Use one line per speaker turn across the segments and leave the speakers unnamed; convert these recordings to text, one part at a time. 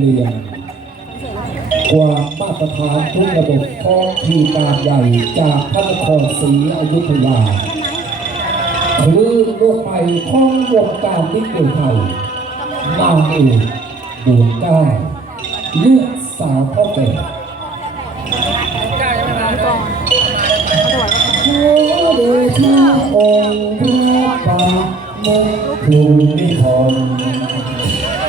เรียนความมาตรฐานทุกระบบข้อทีการใหญ่จากพระนครศรีอยุธยาคลื่นลงไปข้องวงการที่เกิดไทยนา
เอกดวงก้าเลือกสาวพ่อแก่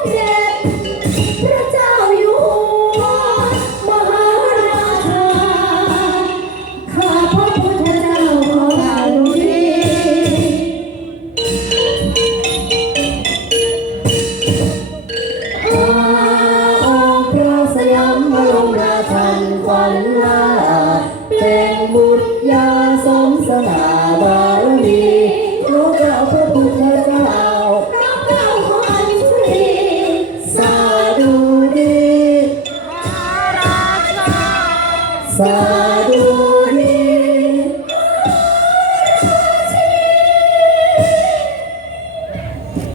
Oh, yeah. 因